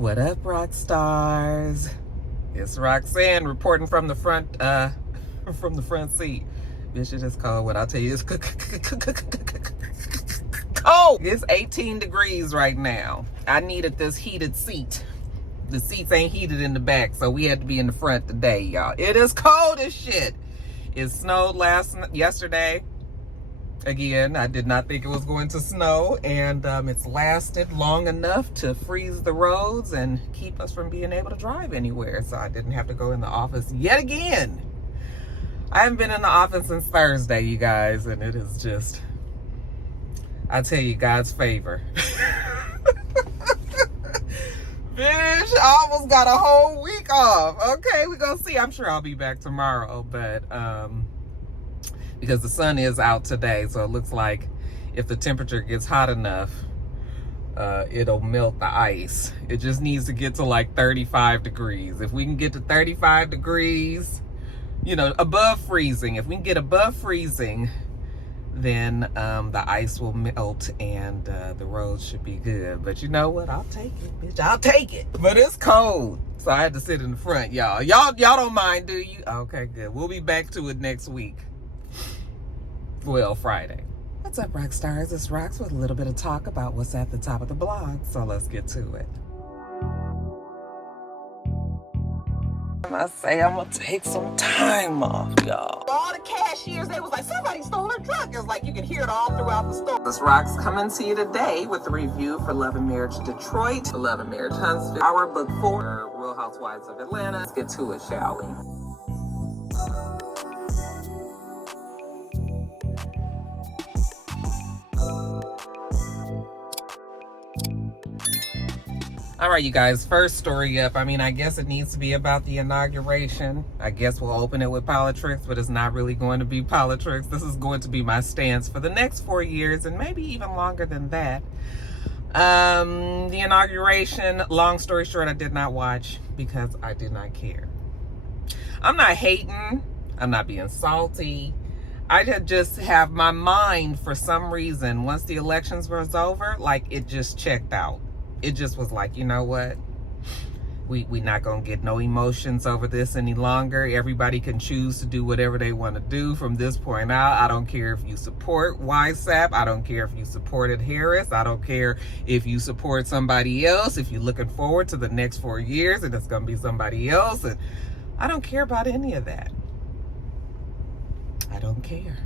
What up, Roxstars? It's Roxanne reporting from the front seat. Bitch, it is cold. What I'll tell you is cold. It's 18 degrees right now. I needed this heated seat. The seats ain't heated in the back, so we had to be in the front today, y'all. It is cold as shit. It snowed yesterday. Again, I did not think it was going to snow, and it's lasted long enough to freeze the roads and keep us from being able to drive anywhere, so I didn't have to go in the office yet again. I haven't been in the office since Thursday, you guys, and it is just, I tell you, God's favor. Bitch, I almost got a whole week off. Okay, we're gonna see. I'm sure I'll be back tomorrow, but because the sun is out today, so it looks like if the temperature gets hot enough, it'll melt the ice. It just needs to get to like 35 degrees. If we can get to 35 degrees, you know, above freezing, if we can get above freezing, then the ice will melt and the roads should be good. But you know what? I'll take it, bitch. I'll take it. But it's cold, so I had to sit in the front, y'all. Y'all don't mind, do you? Okay, good. We'll be back to it next week. Well, Friday. What's up, Roxstars? It's Rox with a little bit of talk about what's at the top of the blog, so let's get to it. I say I'm gonna take some time off, y'all. All the cashiers, they was like, somebody stole her truck. It's like you can hear it all throughout the store. This Rox coming to you today with a review for Love and Marriage Detroit, Love and Marriage Huntsville, our book 4, Real Housewives of Atlanta. Let's get to it, shall we? All right, you guys, first story up. I mean, I guess it needs to be about the inauguration. I guess we'll open it with politics, but it's not really going to be politics. This is going to be my stance for the next 4 years and maybe even longer than that. The inauguration, long story short, I did not watch because I did not care. I'm not hating. I'm not being salty. I just have my mind, for some reason, once the elections was over, like it just checked out. It just was like, you know what? We not gonna get no emotions over this any longer. Everybody can choose to do whatever they want to do from this point out. I don't care if you support YSAP. I don't care if you supported Harris. I don't care if you support somebody else. If you're looking forward to the next 4 years and it's gonna be somebody else, and I don't care about any of that. I don't care.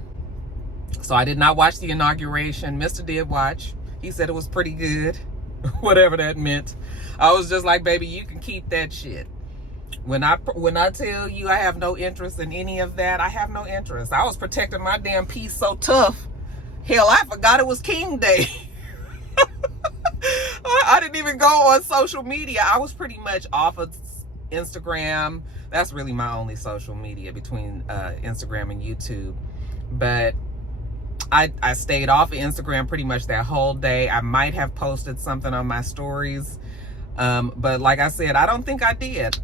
So I did not watch the inauguration. Mr. did watch. He said it was pretty good. Whatever that meant. I was just like, baby, you can keep that shit. When I tell you I have no interest in any of that, I have no interest. I was protecting my damn peace so tough. Hell, I forgot it was King Day. I didn't even go on social media. I was pretty much off of Instagram. That's really my only social media between Instagram and YouTube. But I stayed off of Instagram pretty much that whole day. I might have posted something on my stories. But like I said, I don't think I did.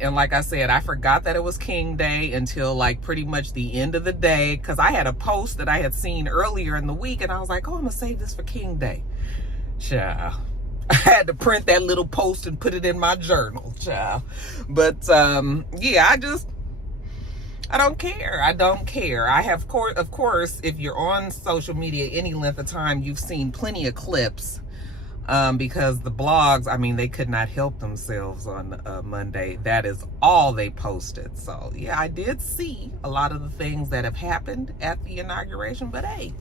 And like I said, I forgot that it was King Day until like pretty much the end of the day. Because I had a post that I had seen earlier in the week. And I was like, oh, I'm going to save this for King Day. Child. I had to print that little post and put it in my journal. Child. But yeah, I don't care. I have, of course, if you're on social media any length of time, you've seen plenty of clips because the blogs, I mean, they could not help themselves on Monday. That is all they posted. So, yeah, I did see a lot of the things that have happened at the inauguration, but hey,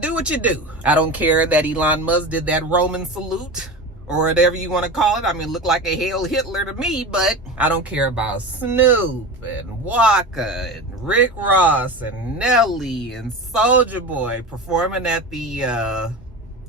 do what you do. I don't care that Elon Musk did that Roman salute, or whatever you want to call it. I mean, it looked like a Hail Hitler to me, but I don't care about Snoop and Waka and Rick Ross and Nelly and Soulja Boy performing at the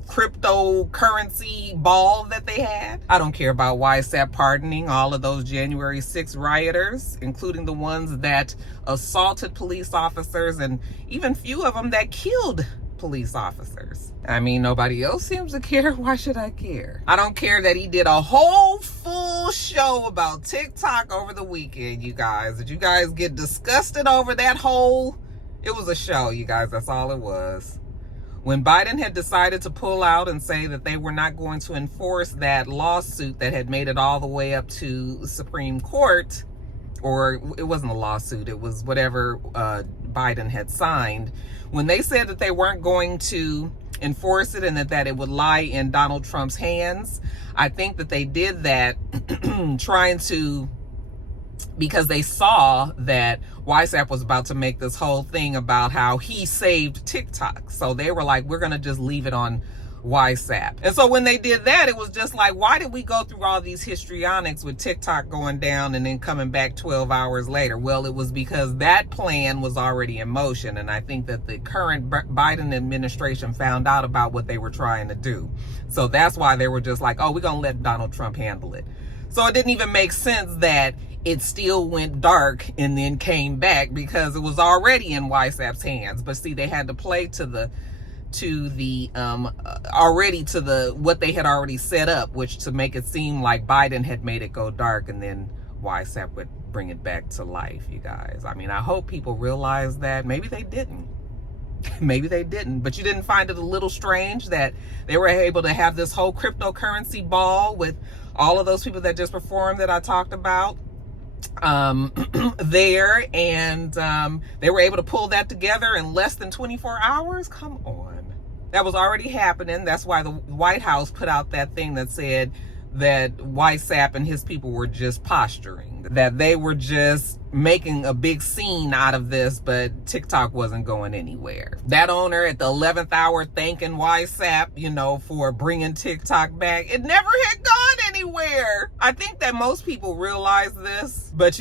cryptocurrency ball that they had. I don't care about YSAP pardoning all of those January 6th rioters, including the ones that assaulted police officers and even few of them that killed police officers. I mean, nobody else seems to care. Why should I care? I don't care that he did a whole full show about TikTok over the weekend, you guys. Did you guys get disgusted over that whole... It was a show, you guys. That's all it was. When Biden had decided to pull out and say that they were not going to enforce that lawsuit that had made it all the way up to the Supreme Court, or it wasn't a lawsuit, it was whatever Biden had signed. When they said that they weren't going to enforce it and that it would lie in Donald Trump's hands, I think that they did that trying to, because they saw that WhatsApp was about to make this whole thing about how he saved TikTok. So they were like, we're going to just leave it on WhatsApp. And so when they did that, it was just like, why did we go through all these histrionics with TikTok going down and then coming back 12 hours later? Well, it was because that plan was already in motion. And I think that the current Biden administration found out about what they were trying to do. So that's why they were just like, oh, we're going to let Donald Trump handle it. So it didn't even make sense that it still went dark and then came back, because it was already in WhatsApp's hands. But see, they had to play to what they had already set up, which to make it seem like Biden had made it go dark and then WhatsApp would bring it back to life, you guys. I mean, I hope people realize that. Maybe they didn't. Maybe they didn't, but you didn't find it a little strange that they were able to have this whole cryptocurrency ball with all of those people that just performed that I talked about there, and they were able to pull that together in less than 24 hours? Come on. That was already happening. That's why the White House put out that thing that said that WhatsApp and his people were just posturing, that they were just making a big scene out of this, but TikTok wasn't going anywhere. That owner at the 11th hour thanking WhatsApp, for bringing TikTok back, it never had gone anywhere. I think that most people realize this, but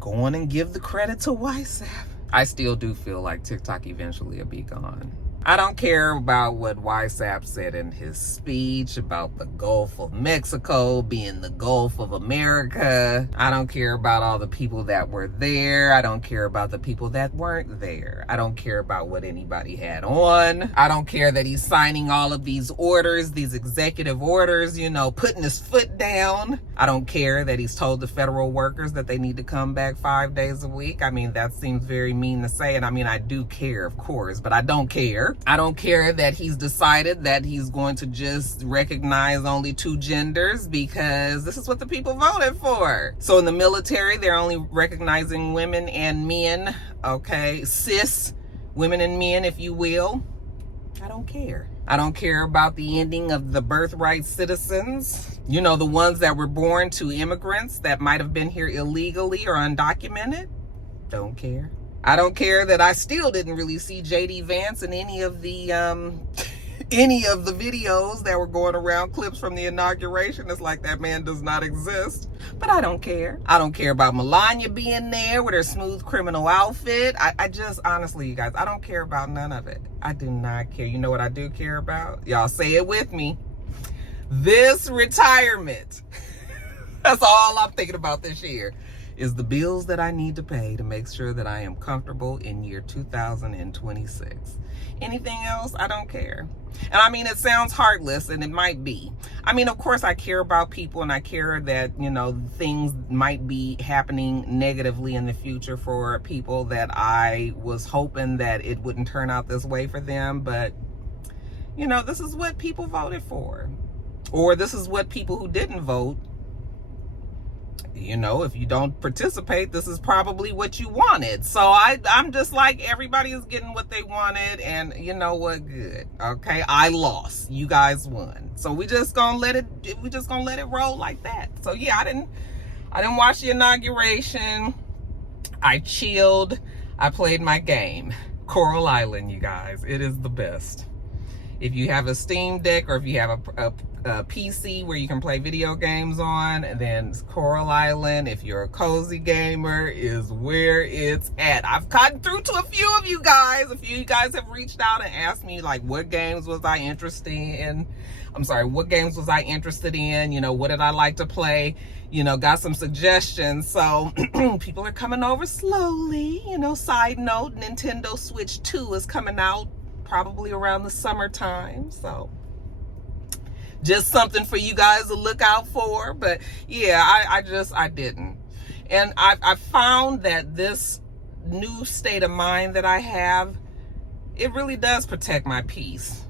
go on and give the credit to WhatsApp. I still do feel like TikTok eventually will be gone. I don't care about what WhatsApp said in his speech about the Gulf of Mexico being the Gulf of America. I don't care about all the people that were there. I don't care about the people that weren't there. I don't care about what anybody had on. I don't care that he's signing all of these orders, these executive orders, putting his foot down. I don't care that he's told the federal workers that they need to come back 5 days a week. I mean, that seems very mean to say. And I mean, I do care, of course, but I don't care. I don't care that he's decided that he's going to just recognize only 2 genders, because this is what the people voted for. So in the military, they're only recognizing women and men, okay? Cis women and men, if you will. I don't care. I don't care about the ending of the birthright citizens. The ones that were born to immigrants that might have been here illegally or undocumented. Don't care. I don't care that I still didn't really see J.D. Vance in any of the videos that were going around, clips from the inauguration. It's like that man does not exist. But I don't care. I don't care about Melania being there with her smooth criminal outfit. I just, honestly, you guys, I don't care about none of it. I do not care. You know what I do care about? Y'all say it with me. This retirement. That's all I'm thinking about this year. Is the bills that I need to pay to make sure that I am comfortable in year 2026. Anything else, I don't care. And I mean, it sounds heartless, and it might be. I mean, of course, I care about people, and I care that, things might be happening negatively in the future for people that I was hoping that it wouldn't turn out this way for them. But, this is what people voted for. Or this is what people who didn't vote, if you don't participate, this is probably what you wanted. So I'm just like, everybody is getting what they wanted, and you know what? Good. Okay, I lost. You guys won. So we just gonna let it roll like that. So yeah, I didn't watch the inauguration. I chilled. I played my game. Coral Island, you guys. It is the best. If you have a Steam Deck, or if you have a PC where you can play video games on, then Coral Island, if you're a cozy gamer, is where it's at. I've gotten through to a few of you guys. A few of you guys have reached out and asked me, like, what games was I interested in? What games was I interested in? What did I like to play? Got some suggestions. So people are coming over slowly. Side note, Nintendo Switch 2 is coming out probably around the summertime. So just something for you guys to look out for. But yeah, I didn't. And I found that this new state of mind that I have it really does protect my peace.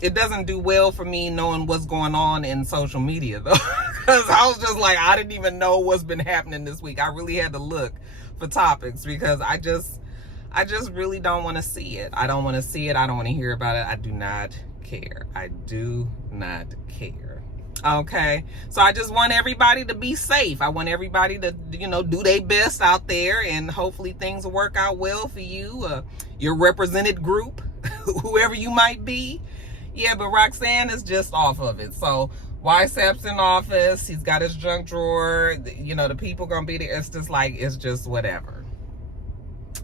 It doesn't do well for me knowing what's going on in social media, though, because I was just like, I didn't even know what's been happening this week. I really had to look for topics because I just really don't want to see it. I don't want to see it. I don't want to hear about it. I do not care. I do not care. Okay, so I just want everybody to be safe. I want everybody to, you know, do their best out there, and hopefully things will work out well for you, your represented group, whoever you might be. Yeah, but Roxanne is just off of it. So YSAP's in office. He's got his junk drawer. You know, the people gonna be there. It's just like, it's just whatever.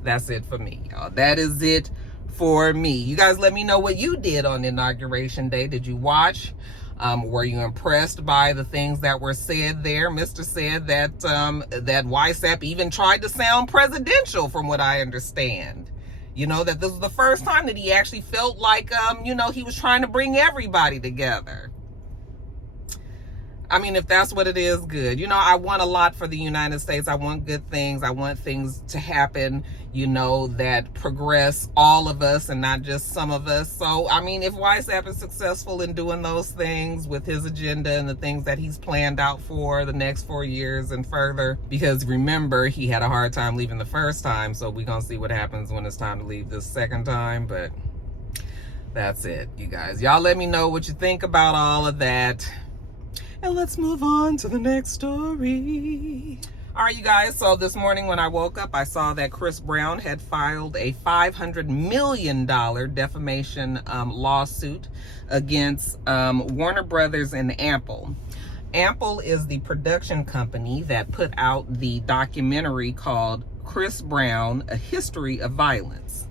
That's it for me, y'all. That is it for me. You guys let me know what you did on Inauguration Day. Did you watch? Were you impressed by the things that were said there? Mr. said that that YSAP even tried to sound presidential, from what I understand. You know, that this was the first time that he actually felt like, you know, he was trying to bring everybody together. I mean, if that's what it is, good. You know, I want a lot for the United States. I want good things. I want things to happen, you know, that progress all of us and not just some of us. So, I mean, if YSAP is successful in doing those things with his agenda and the things that he's planned out for the next 4 years and further, because remember, he had a hard time leaving the first time. So we're going to see what happens when it's time to leave this second time. But that's it, you guys. Y'all let me know what you think about all of that. And let's move on to the next story. All right, you guys. So this morning when I woke up, I saw that Chris Brown had filed a $500 million defamation lawsuit against Warner Brothers and Apple. Apple is the production company that put out the documentary called Chris Brown, A History of Violence.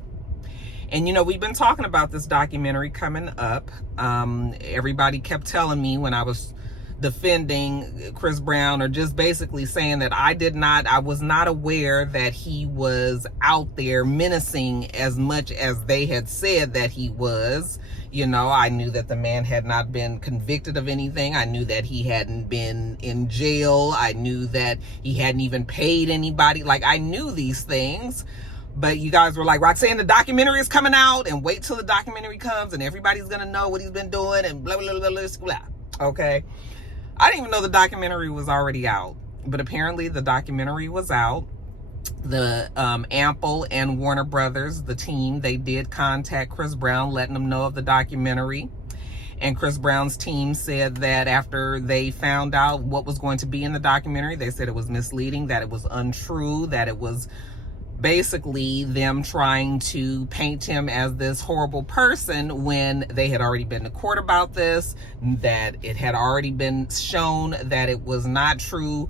And, you know, we've been talking about this documentary coming up. Everybody kept telling me when I was defending Chris Brown, or just basically saying that I was not aware that he was out there menacing as much as they had said that he was. You know, I knew that the man had not been convicted of anything. I knew that he hadn't been in jail. I knew that he hadn't even paid anybody. Like, I knew these things. But you guys were like, Roxanne, the documentary is coming out, and wait till the documentary comes and everybody's gonna know what he's been doing and blah, blah, blah, blah, blah. Okay. I didn't even know the documentary was already out, but apparently the documentary was out. The Apple and Warner Brothers, the team, they did contact Chris Brown, letting him know of the documentary. And Chris Brown's team said that after they found out what was going to be in the documentary, they said it was misleading, that it was untrue, that it was basically them trying to paint him as this horrible person when they had already been to court about this, that it had already been shown that it was not true,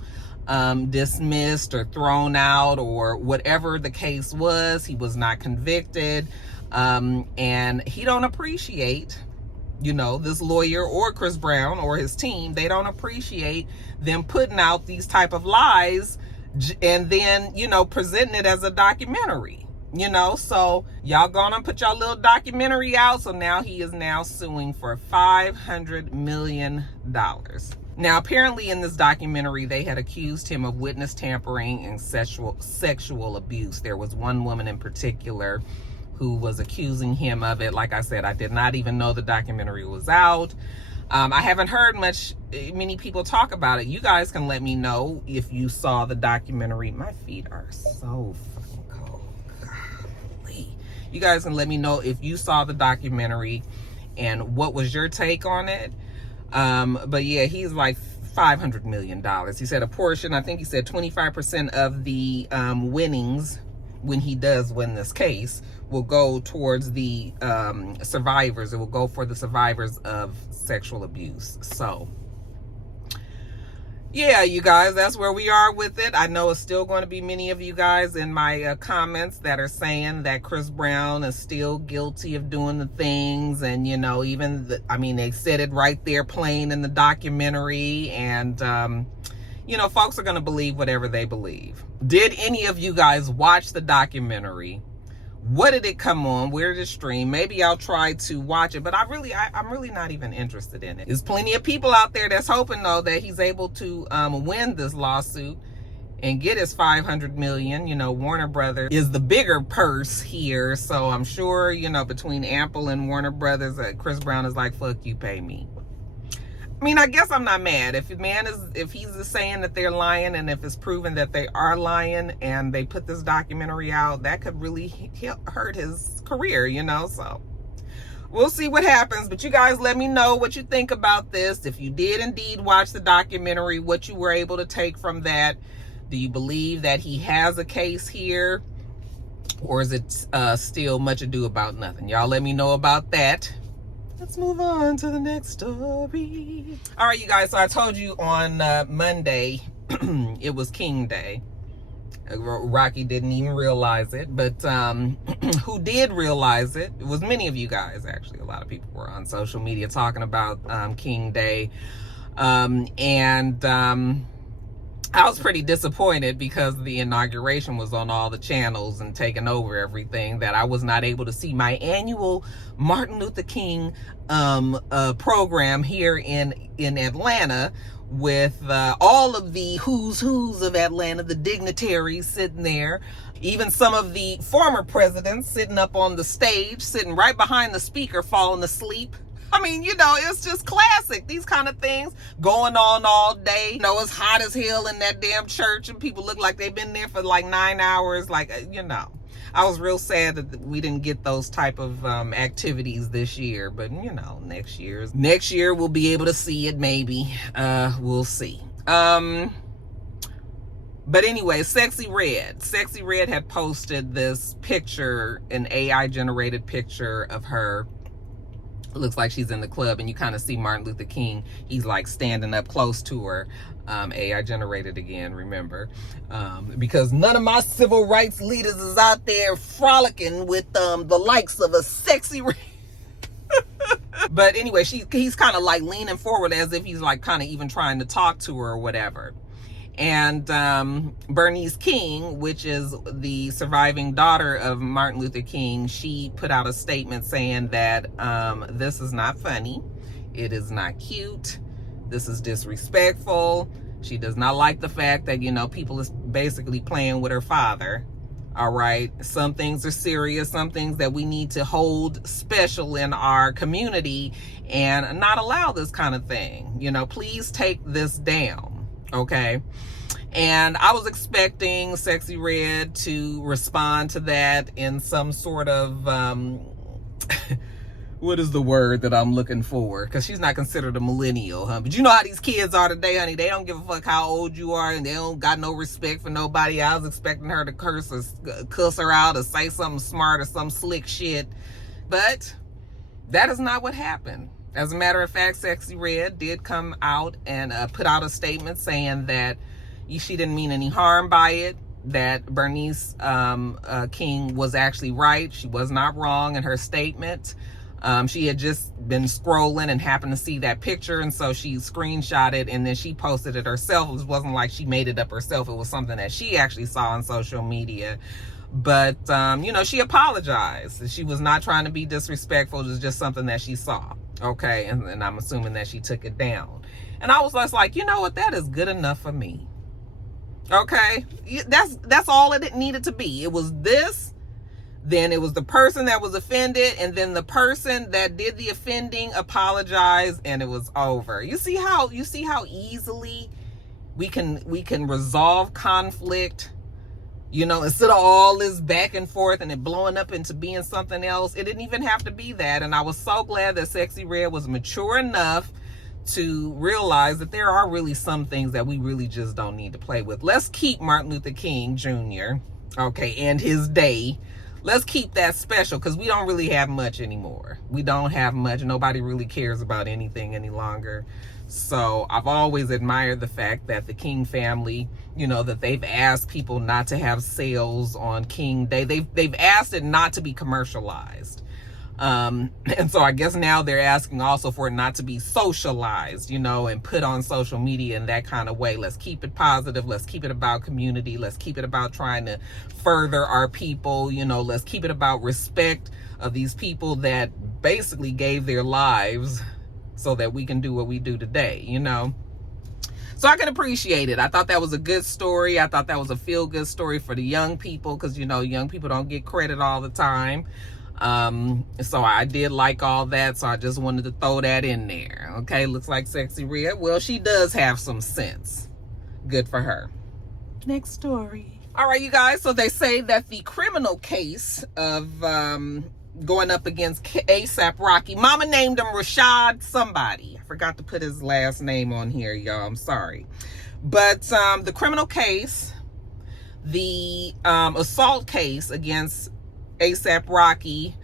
dismissed or thrown out, or whatever the case was. He was not convicted, and he don't appreciate, you know, this lawyer or Chris Brown or his team, they don't appreciate them putting out these type of lies and then, you know, presenting it as a documentary, you know. So y'all gonna put y'all little documentary out. So now he is now suing for $500 million. Now, apparently in this documentary, they had accused him of witness tampering and sexual abuse. There was one woman in particular who was accusing him of it. Like I said, I did not even know the documentary was out. I haven't heard many people talk about it. You guys can let me know if you saw the documentary. My feet are so fucking cold. Golly. You guys can let me know if you saw the documentary and what was your take on it. But yeah, he's like $500 million. He said a portion, I think he said 25% of the winnings, when he does win this case, will go towards the survivors. It will go for the survivors of sexual abuse. So yeah, you guys, that's where we are with it. I know it's still going to be many of you guys in my comments that are saying that Chris Brown is still guilty of doing the things. And, you know, even I mean, they said it right there plain in the documentary. And, you know, folks are going to believe whatever they believe. Did any of you guys watch the documentary? What did it come on? Where did it stream? Maybe I'll try to watch it, but I'm really not even interested in it. There's plenty of people out there that's hoping, though, that he's able to win this lawsuit and get his 500 million. You know, Warner Brothers is the bigger purse here, so I'm sure, you know, between Ample and Warner Brothers, Chris Brown is like, fuck you, pay me. I mean, I guess I'm not mad. If he's saying that they're lying, and if it's proven that they are lying, and they put this documentary out, that could really hurt his career, you know. So we'll see what happens. But you guys, let me know what you think about this. If you did indeed watch the documentary, what you were able to take from that. Do you believe that he has a case here, or is it still much ado about nothing? Y'all let me know about that. Let's move on to the next story. All right, you guys, so I told you on Monday, it was King Day. Rocky didn't even realize it, but who did realize it, it was many of you guys, actually. A lot of people were on social media talking about King Day. I was pretty disappointed because the inauguration was on all the channels and taking over everything, that I was not able to see my annual Martin Luther King program here in Atlanta, with all of the who's of Atlanta, the dignitaries sitting there, even some of the former presidents sitting up on the stage, sitting right behind the speaker, falling asleep. I mean, you know, it's just classic. These kind of things going on all day. You know, it's hot as hell in that damn church, and people look like they've been there for like 9 hours. Like, you know, I was real sad that we didn't get those type of activities this year. But, you know, next year we'll be able to see it, maybe. We'll see. But anyway, Sexyy Red had posted this picture, an AI generated picture of her. It looks like she's in the club, and you kind of see Martin Luther King. He's like standing up close to her. AI generated again, remember, because none of my civil rights leaders is out there frolicking with the likes of a Sexyy Red. But anyway, he's kind of like leaning forward as if he's like kind of even trying to talk to her or whatever. And Bernice King, which is the surviving daughter of Martin Luther King, she put out a statement saying that this is not funny. It is not cute. This is disrespectful. She does not like the fact that, you know, people is basically playing with her father. All right. Some things are serious. Some things that we need to hold special in our community and not allow this kind of thing. You know, please take this down. Okay. And I was expecting Sexyy Red to respond to that in some sort of what is the word that I'm looking for? Because she's not considered a millennial, huh? But you know how these kids are today, honey. They don't give a fuck how old you are, and they don't got no respect for nobody. I was expecting her to cuss her out or say something smart or some slick shit. But that is not what happened. As a matter of fact, Sexyy Red did come out and put out a statement saying that she didn't mean any harm by it, that Bernice King was actually right. She was not wrong in her statement. She had just been scrolling and happened to see that picture, and so she screenshot it, and then she posted it herself. It wasn't like she made it up herself. It was something that she actually saw on social media. But, you know, she apologized. She was not trying to be disrespectful. It was just something that she saw. Okay, and I'm assuming that she took it down. And I was just like, you know what? That is good enough for me. Okay, that's all it needed to be. It was this, then it was the person that was offended, and then the person that did the offending apologized, and it was over. You see how easily we can resolve conflict. You know, instead of all this back and forth and it blowing up into being something else, it didn't even have to be that. And I was so glad that Sexyy Red was mature enough to realize that there are really some things that we really just don't need to play with. Let's keep Martin Luther King Jr., okay, and his day. Let's keep that special, because we don't really have much anymore. We don't have much. Nobody really cares about anything any longer. So I've always admired the fact that the King family, you know, that they've asked people not to have sales on King Day. They've asked it not to be commercialized. And so I guess now they're asking also for it not to be socialized, you know, and put on social media in that kind of way. Let's keep it positive. Let's keep it about community. Let's keep it about trying to further our people. You know, let's keep it about respect of these people that basically gave their lives so that we can do what we do today, you know. So I can appreciate it. I thought that was a good story. I thought that was a feel-good story for the young people, because, you know, young people don't get credit all the time. So I did like all that, so I just wanted to throw that in there. Okay, looks like Sexyy Red. Well, she does have some sense. Good for her. Next story. All right, you guys, so they say that the criminal case of going up against ASAP Rocky, mama named him Rashad somebody. I forgot to put his last name on here, y'all. I'm sorry. But the criminal case, the assault case against ASAP Rocky,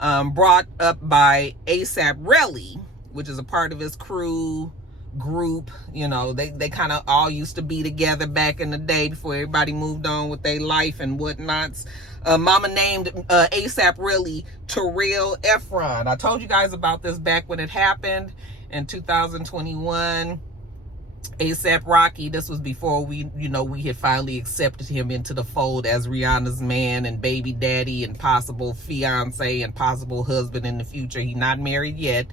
brought up by ASAP Red, which is a part of his crew group. You know, they kind of all used to be together back in the day before everybody moved on with their life and whatnots. Mama named ASAP Red Terrell Efron. I told you guys about this back when it happened in 2021. ASAP Rocky, this was before we had finally accepted him into the fold as Rihanna's man and baby daddy and possible fiance and possible husband in the future. He's not married yet.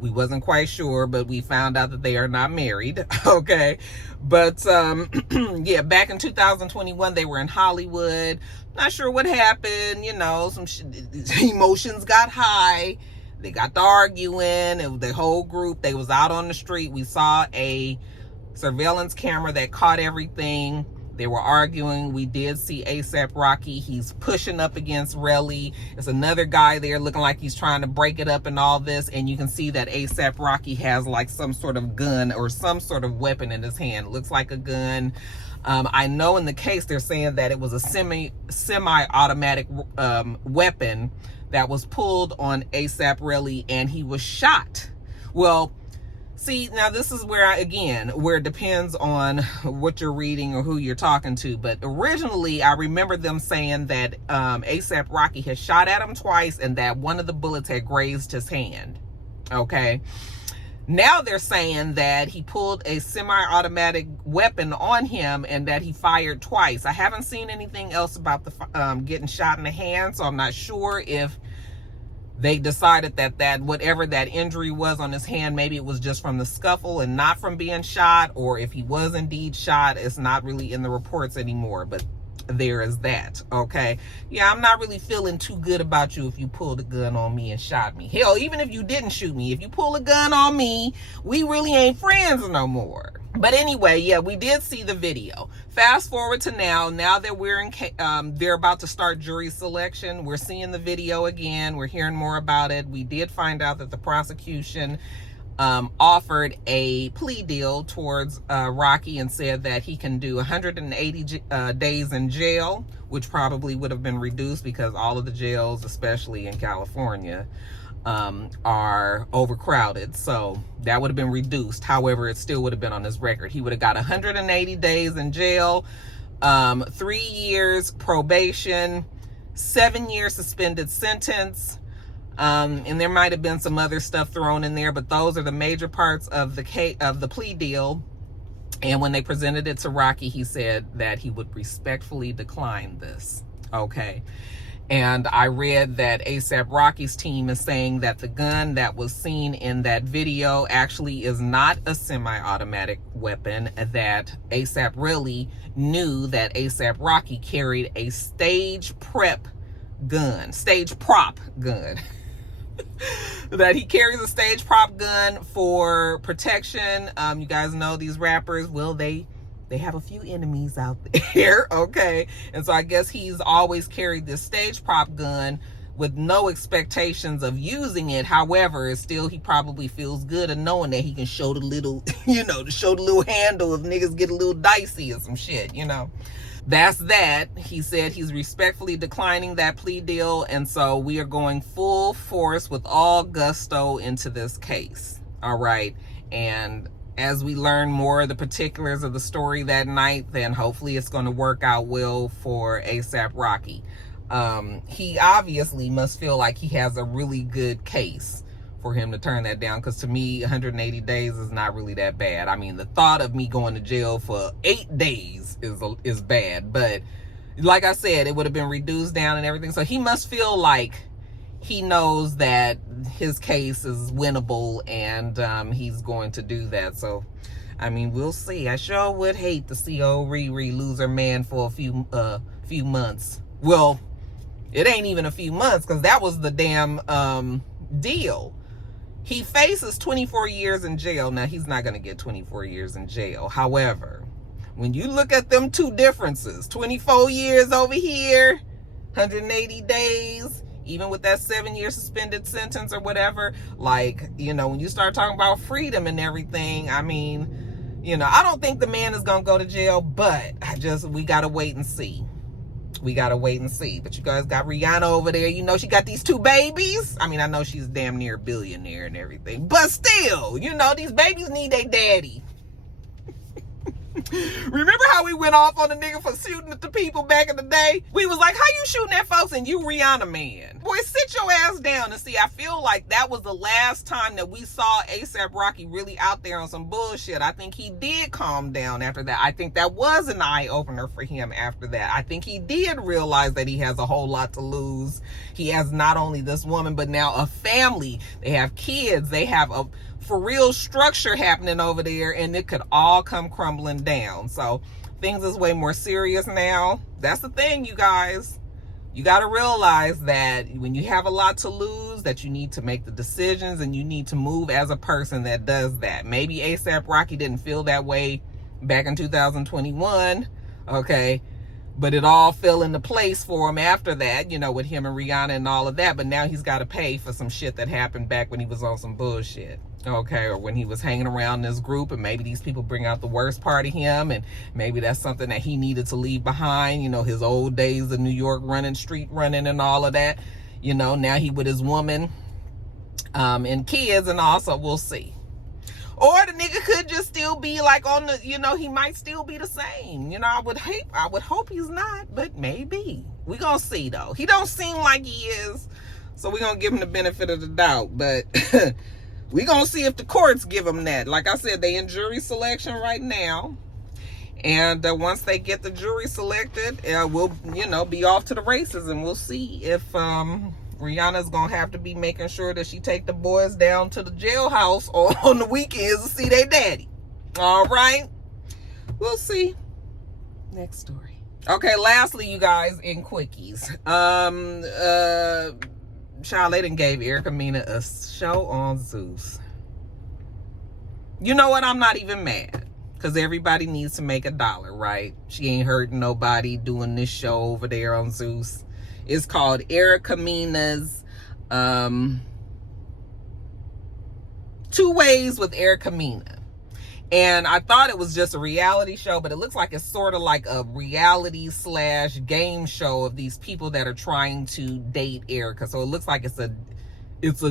We wasn't quite sure, but we found out that they are not married. Okay. But yeah, back in 2021, they were in Hollywood. Not sure what happened. You know, some emotions got high. They got to arguing. And the whole group, they was out on the street. We saw a surveillance camera that caught everything. They were arguing. We did see ASAP Rocky. He's pushing up against Relly. There's another guy there looking like he's trying to break it up and all this. And you can see that ASAP Rocky has like some sort of gun or some sort of weapon in his hand. It looks like a gun. I know in the case they're saying that it was a semi-automatic weapon that was pulled on ASAP Red, and he was shot. Well, see, now this is where where it depends on what you're reading or who you're talking to. But originally, I remember them saying that ASAP Rocky had shot at him twice and that one of the bullets had grazed his hand. Okay. Now they're saying that he pulled a semi-automatic weapon on him and that he fired twice. I haven't seen anything else about the getting shot in the hand, so I'm not sure if they decided that whatever that injury was on his hand, maybe it was just from the scuffle and not from being shot, or if he was indeed shot, it's not really in the reports anymore. But there is that. Okay. Yeah, I'm not really feeling too good about you if you pulled a gun on me and shot me. Hell, even if you didn't shoot me, if you pull a gun on me, we really ain't friends no more. But anyway, yeah, we did see the video. Fast forward to now that we're in, they're about to start jury selection. We're seeing the video again. We're hearing more about it. We did find out that the prosecution offered a plea deal towards Rocky and said that he can do 180 days in jail, which probably would have been reduced because all of the jails, especially in California, are overcrowded. So that would have been reduced. However, it still would have been on his record. He would have got 180 days in jail, 3 years probation, 7-year suspended sentence. And there might have been some other stuff thrown in there, but those are the major parts of the plea deal. And when they presented it to Rocky, he said that he would respectfully decline this. Okay. And I read that ASAP Rocky's team is saying that the gun that was seen in that video actually is not a semi-automatic weapon, that ASAP really knew that ASAP Rocky carried a stage prop gun. That he carries a stage prop gun for protection. You guys know these rappers, well, they have a few enemies out there, okay? And so I guess he's always carried this stage prop gun with no expectations of using it. However, still he probably feels good in knowing that he can show the little, show the little handle if niggas get a little dicey or some shit, That's that. He said he's respectfully declining that plea deal, and so we are going full force with all gusto into this case. All right. And as we learn more of the particulars of the story that night, then hopefully it's going to work out well for ASAP Rocky. He obviously must feel like he has a really good case for him to turn that down, because to me 180 days is not really that bad. I mean, the thought of me going to jail for 8 days is bad, but like I said, it would have been reduced down and everything. So he must feel like he knows that his case is winnable, and he's going to do that. So I mean, we'll see. I sure would hate to see old Riri lose her man for a few months. Well, it ain't even a few months, because that was the damn deal. He faces 24 years in jail. Now, he's not going to get 24 years in jail. However, when you look at them two differences, 24 years over here, 180 days, even with that 7-year suspended sentence or whatever, like, you know, when you start talking about freedom and everything, I mean, you know, I don't think the man is going to go to jail, but we got to wait and see. We got to wait and see. But you guys got Rihanna over there. You know, she got these 2 babies. I mean, I know she's damn near a billionaire and everything, but still, you know, these babies need their daddy. Remember how we went off on the nigga for shooting at the people back in the day? We was like, how you shooting at folks and you Rihanna man? Boy, sit your ass down. And see, I feel like that was the last time that we saw A$AP Rocky really out there on some bullshit. I think he did calm down after that. I think that was an eye-opener for him after that. I think he did realize that he has a whole lot to lose. He has not only this woman, but now a family. They have kids. They have a for real structure happening over there, and it could all come crumbling down. So things is way more serious now. That's the thing, you guys. You got to realize that when you have a lot to lose, that you need to make the decisions, and you need to move as a person that does that. Maybe A$AP Rocky didn't feel that way back in 2021, okay? But it all fell into place for him after that, you know, with him and Rihanna and all of that. But now he's got to pay for some shit that happened back when he was on some bullshit. Okay, or when he was hanging around this group, and maybe these people bring out the worst part of him, and maybe that's something that he needed to leave behind, you know, his old days of New York running, street running and all of that. You know, now he with his woman and kids, and also we'll see. Or the nigga could just still be like on the, you know, he might still be the same. You know, I would hope he's not, but maybe. We gonna see though. He don't seem like he is, so we gonna give him the benefit of the doubt, but we gonna see if the courts give them that. Like I said, they in jury selection right now. And once they get the jury selected, we'll, you know, be off to the races, and we'll see if Rihanna's gonna have to be making sure that she take the boys down to the jailhouse on the weekends to see their daddy. All right, we'll see. Next story. Okay, lastly, you guys, in quickies, child, they done gave Erica Mena a show on Zeus. You know what? I'm not even mad, because everybody needs to make $1, right? She ain't hurting nobody doing this show over there on Zeus. It's called Erica Mena's 2 Ways with Erica Mena. And I thought it was just a reality show, but it looks like it's sort of like a reality / game show of these people that are trying to date Erica. So it looks like it's a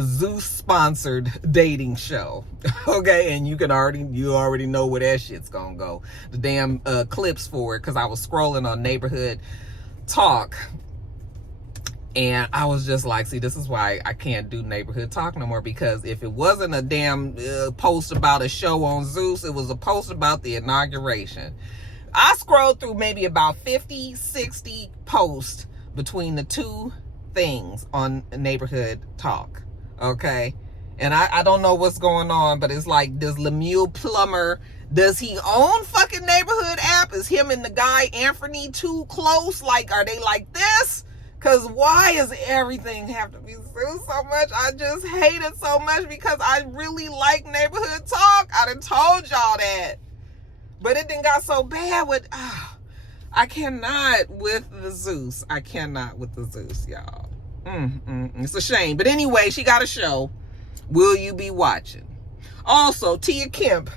Zeus sponsored dating show. Okay, and you already know where that shit's gonna go. The damn clips for it, because I was scrolling on Neighborhood Talk, and I was just like, see, this is why I can't do Neighborhood Talk no more, because if it wasn't a damn post about a show on Zeus, it was a post about the inauguration. I scrolled through maybe about 50, 60 posts between the 2 things on Neighborhood Talk, okay? And I don't know what's going on, but it's like, does Lemuel Plummer, does he own fucking Neighborhood app? Is him and the guy Anthony too close? Like, are they like this? Because why does everything have to be so much? I just hate it so much, because I really like Neighborhood Talk. I done told y'all that. But it done got so bad with, I cannot with the Zeus. I cannot with the Zeus, y'all. It's a shame. But anyway, she got a show. Will you be watching? Also, Tia Kemp.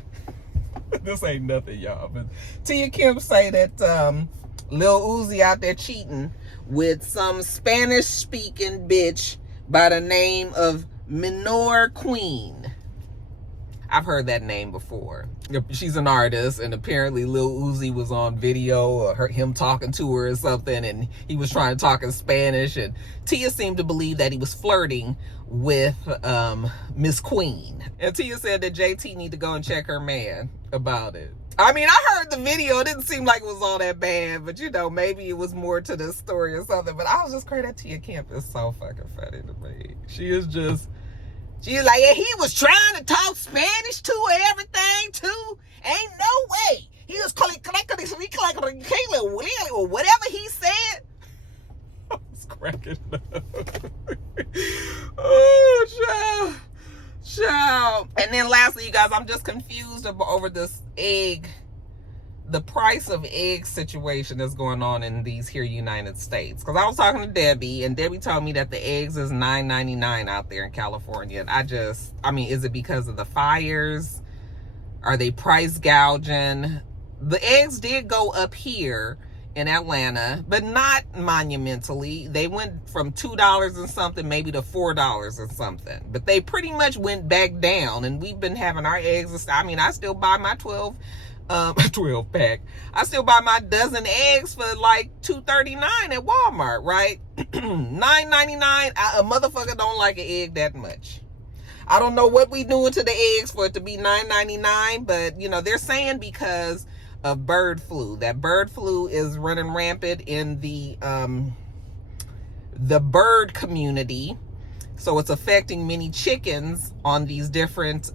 This ain't nothing, y'all. But Tia Kemp say that Lil Uzi out there cheating with some Spanish-speaking bitch by the name of Menor Queen. I've heard that name before. She's an artist, and apparently Lil Uzi was on video, or him talking to her or something, and he was trying to talk in Spanish, and Tia seemed to believe that he was flirting with Miss Queen. And Tia said that JT need to go and check her man about it. I mean, I heard the video. It didn't seem like it was all that bad, but you know, maybe it was more to this story or something. But I was just crazy. That Tia Kemp is so fucking funny to me. She's like, and he was trying to talk Spanish to her, everything too. Ain't no way. He was calling or whatever he said. I was cracking up. Oh, child. And then lastly, you guys, I'm just confused over this egg, the price of egg situation that's going on in these here United States. Because I was talking to Debbie, and Debbie told me that the eggs is $9.99 out there in California. And I mean, is it because of the fires? Are they price gouging? The eggs did go up here in Atlanta, but not monumentally. They went from $2 and something maybe to $4 and something. But they pretty much went back down, and we've been having our eggs. I mean, I still buy my 12 pack. I still buy my dozen eggs for like $2.39 at Walmart, right? $9.99. A motherfucker don't like an egg that much. I don't know what we doing to the eggs for it to be $9.99, but you know, they're saying because of bird flu. That bird flu is running rampant in the bird community. So it's affecting many chickens on these different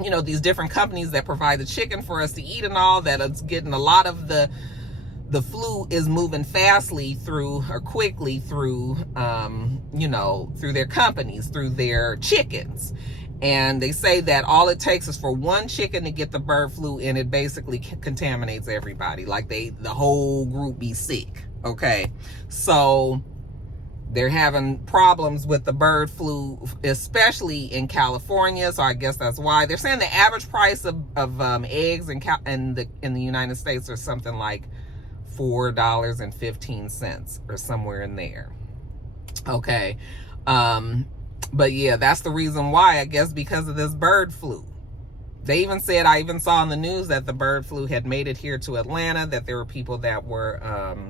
you know, these different companies that provide the chicken for us to eat and all that. It's getting a lot of the flu is moving quickly through, you know, through their companies, through their chickens. And they say that all it takes is for one chicken to get the bird flu, and it basically contaminates everybody. Like the whole group be sick. Okay. So they're having problems with the bird flu, especially in California. So I guess that's why they're saying the average price of eggs in the United States are something like $4.15 or somewhere in there. Okay. But yeah, that's the reason why, I guess, because of this bird flu. They even said, I even saw in the news that the bird flu had made it here to Atlanta, that there were people that were,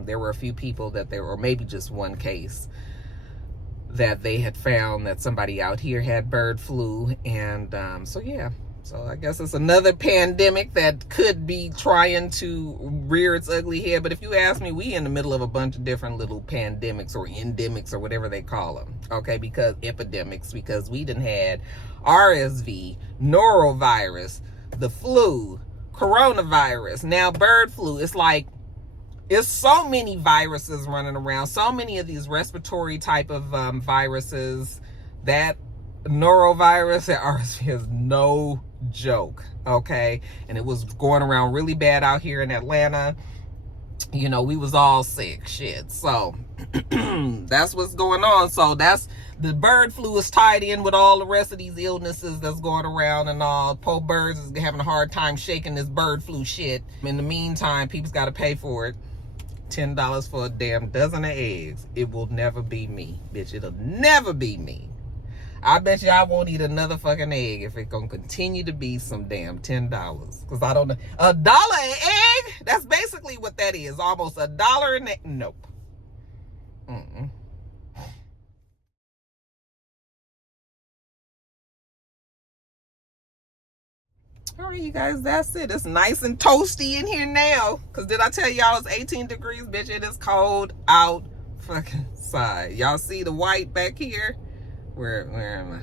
there were a few people that there were, maybe just one case that they had found that somebody out here had bird flu. And so yeah, so I guess it's another pandemic that could be trying to rear its ugly head. But if you ask me, we in the middle of a bunch of different little pandemics or endemics or whatever they call them. Okay, because epidemics, because we done had RSV, norovirus, the flu, coronavirus, now bird flu. It's like, it's so many viruses running around, so many of these respiratory type of viruses. That norovirus and RSV is no joke, okay? And it was going around really bad out here in Atlanta. You know, we was all sick, shit. So that's what's going on. So that's, the bird flu is tied in with all the rest of these illnesses that's going around and all. Poor birds is having a hard time shaking this bird flu shit. In the meantime, people's got to pay for it. $10 for a damn dozen of eggs. It will never be me, bitch. It'll never be me. I bet you I won't eat another fucking egg if it's gonna continue to be some damn $10. Because I don't know. $1 an egg? That's basically what that is. Almost $1 an egg. Nope. All right, you guys, that's it. It's nice and toasty in here now. Because did I tell y'all it's 18 degrees? Bitch, it is cold out fucking side. Y'all see the white back here? Where am I?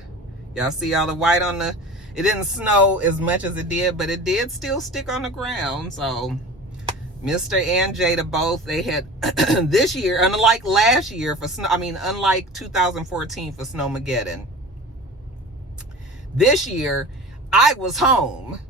Y'all see all the white on the... It didn't snow as much as it did, but it did still stick on the ground. So Mr. and Jada both, they had this year, unlike last year for snow, I mean, unlike 2014 for Snowmageddon, this year I was home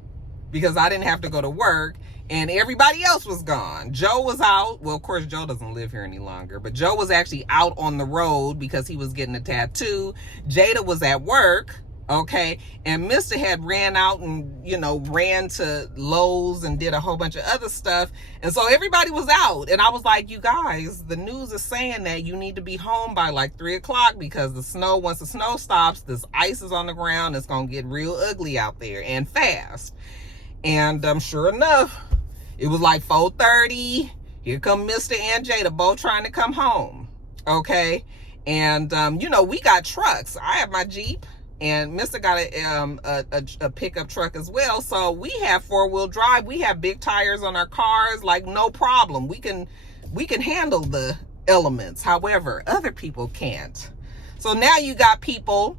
because I didn't have to go to work and everybody else was gone. Joe was out. Well, of course, Joe doesn't live here any longer, but Joe was actually out on the road because he was getting a tattoo. Jada was at work. Okay, and Mr. had ran out and, you know, ran to Lowe's and did a whole bunch of other stuff. And so everybody was out. And I was like, you guys, the news is saying that you need to be home by like 3 o'clock because the snow, once the snow stops, this ice is on the ground. It's going to get real ugly out there and fast. And sure enough, it was like 4:30. Here come Mr. and Jada both trying to come home. Okay. And, you know, we got trucks. I have my Jeep. And Mr. got a pickup truck as well. So we have 4-wheel drive. We have big tires on our cars, like no problem. We can handle the elements. However, other people can't. So now you got people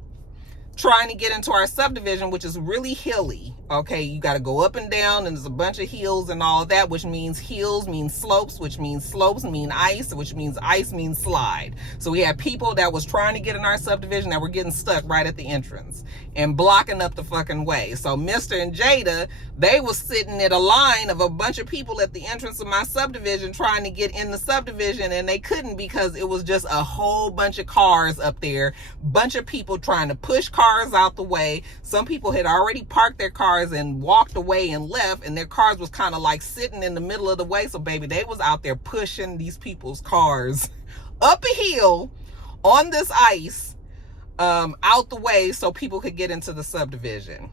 trying to get into our subdivision, which is really hilly. Okay, you got to go up and down, and there's a bunch of hills and all of that, which means hills mean slopes, which means slopes mean ice, which means ice means slide. So we had people that was trying to get in our subdivision that were getting stuck right at the entrance and blocking up the fucking way. So Mr. and Jada, they was sitting in a line of a bunch of people at the entrance of my subdivision trying to get in the subdivision, and they couldn't because it was just a whole bunch of cars up there, bunch of people trying to push cars out the way. Some people had already parked their cars and walked away and left, and their cars was kind of like sitting in the middle of the way. So baby, they was out there pushing these people's cars up a hill on this ice out the way so people could get into the subdivision.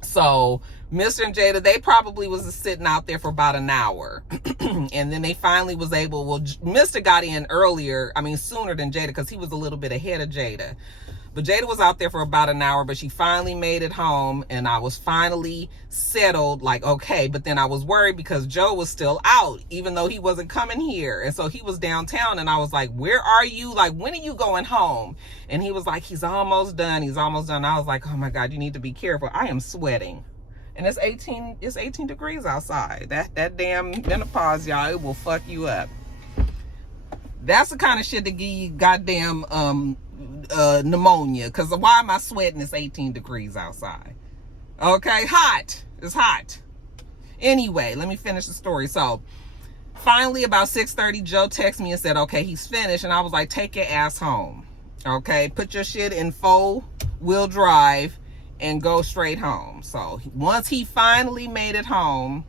So Mr. and Jada, they probably was sitting out there for about an hour. And then they finally was able, well, Mr. got in earlier, I mean sooner than Jada, because he was a little bit ahead of Jada. But Jada was out there for about an hour, but she finally made it home, and I was finally settled, like, okay. But then I was worried because Joe was still out, even though he wasn't coming here. And so he was downtown, and I was like, where are you? Like, when are you going home? And he was like, he's almost done. He's almost done. I was like, oh my God, you need to be careful. I am sweating. And it's 18 degrees outside. That damn menopause, y'all, it will fuck you up. That's the kind of shit that give you goddamn pneumonia. Because why am I sweating? It's 18 degrees outside. Okay, hot. It's hot. Anyway, let me finish the story. So finally about 6:30, Joe texted me and said, okay, he's finished. And I was like, take your ass home. Okay, put your shit in 4-wheel drive and go straight home. So once he finally made it home,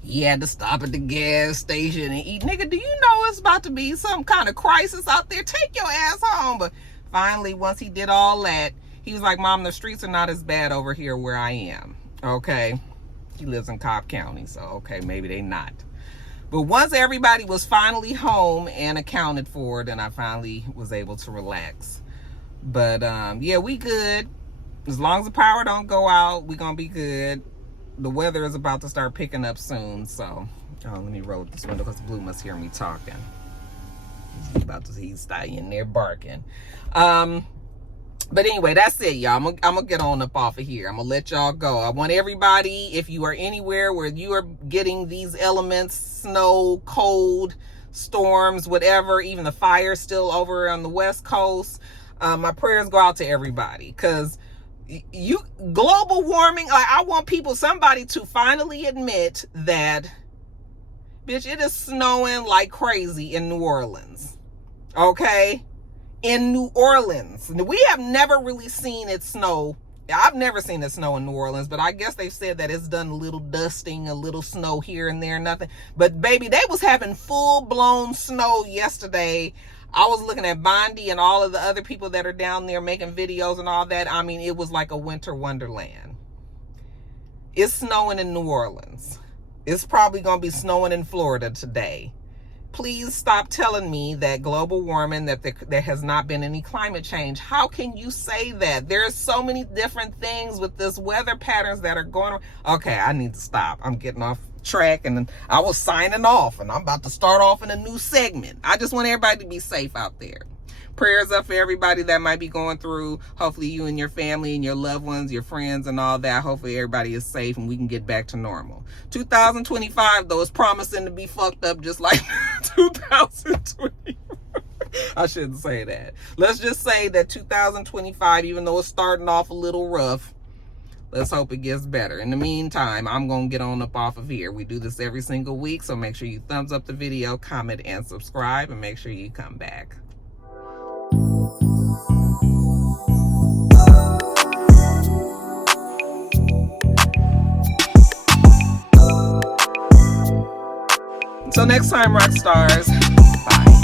he had to stop at the gas station and eat. Nigga, do you know it's about to be some kind of crisis out there? Take your ass home. But finally, once he did all that, he was like, Mom, the streets are not as bad over here where I am. Okay. He lives in Cobb County, so okay, maybe they not. But once everybody was finally home and accounted for, then I finally was able to relax. But yeah, we good. As long as the power don't go out, we gonna be good. The weather is about to start picking up soon, so let me roll this window because Blue must hear me talking. He's staying there barking. But anyway, that's it, y'all. I'm gonna get on up off of here. I'm gonna let y'all go. I want everybody, if you are anywhere where you are getting these elements, snow, cold, storms, whatever, even the fire still over on the West Coast, my prayers go out to everybody, because global warming, I want somebody to finally admit that, bitch, it is snowing like crazy in New Orleans. Okay? In New Orleans. We have never really seen it snow. I've never seen it snow in New Orleans, but I guess they've said that it's done a little dusting, a little snow here and there, nothing. But baby, they was having full-blown snow yesterday. I was looking at Bondi and all of the other people that are down there making videos and all that. I mean, it was like a winter wonderland. It's snowing in New Orleans. It's probably going to be snowing in Florida today. Please stop telling me that global warming, that there has not been any climate change. How can you say that? There's so many different things with this weather patterns that are going on. Okay, I need to stop. I'm getting off track, and I was signing off, and I'm about to start off in a new segment. I just want everybody to be safe out there. Prayers up for everybody that might be going through. Hopefully you and your family and your loved ones, your friends and all that, hopefully everybody is safe and we can get back to normal. 2025 though is promising to be fucked up just like 2020. I shouldn't say that. Let's just say that 2025, even though it's starting off a little rough, let's hope it gets better. In the meantime, I'm going to get on up off of here. We do this every single week, so make sure you thumbs up the video, comment, and subscribe, and make sure you come back. Until next time, Roxstars. Bye.